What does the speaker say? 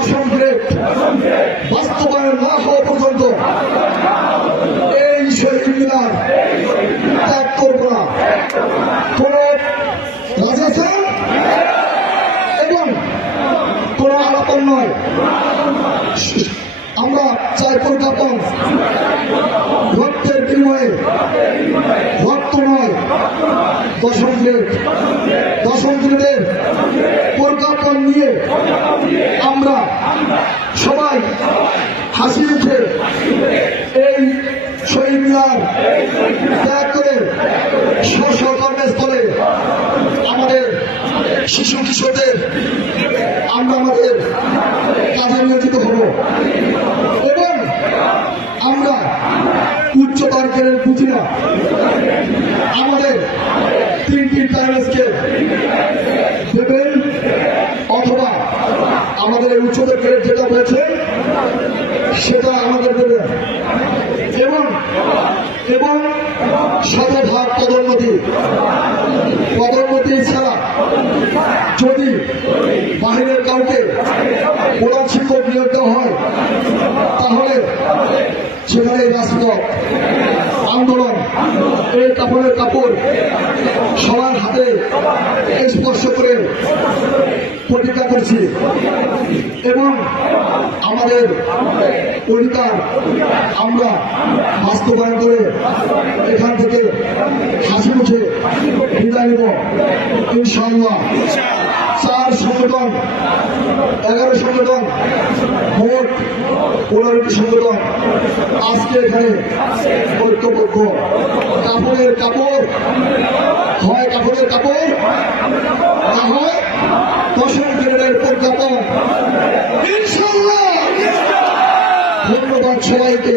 দশম গ্রেড বাস্তবায়ন না হওয়া পর্যন্ত এই শহীদ মিনার ত্যাগ করব না। কোন রাজাচার এবং কোন আলাপন নয়। আমরা চাই পরিজ্ঞাপন, রক্তের বিনিময়ে, রক্ত নয়। দশম গ্রেডের পরিজ্ঞাপন নিয়ে আমরা সবাই হাসি মুখে এই শহীদ মিনার ত্যাগ করে স্ব কর্মস্থলে আমাদের শিশু কিশোরদের আমরা আমাদের কাজে নিয়োজিত হব এবং আমরা উচ্চতর জ্ঞানের বুঝি না। আমাদের তিনটি প্যারেন্টসকে দেবেন অথবা আমাদের এই উচ্চতর জ্ঞানের যেটা বলেছে সেটা আমাদের দেবেন এবং এবং শতভাগ পদোন্নতি ছাড়া যদি বাহিরের কাউকে প্রধান শিক্ষক নিয়োগ দেওয়া হয় তাহলে সেখানে রাজপথ আন্দোলন, এই কাপড়ের কাপড় সবার হাতে স্পর্শ করে প্রতিজ্ঞা করছি এবং আমাদের অধিকার আমরা বাস্তবায়ন করে এখান থেকে হাসি মুখে বিদায় নেব ইনশাআল্লাহ। 4 সংগঠন 11 সংগঠন মোট 15টি সংগঠন আজকে এখানে ঐক্যবদ্ধ। কাপড়ের কাপড় হয়, কাপড়ের কাপড় না হয় দশম গ্রেডের প্রজ্ঞাপন ইনশাআল্লাহ। ধন্যবাদ সবাইকে।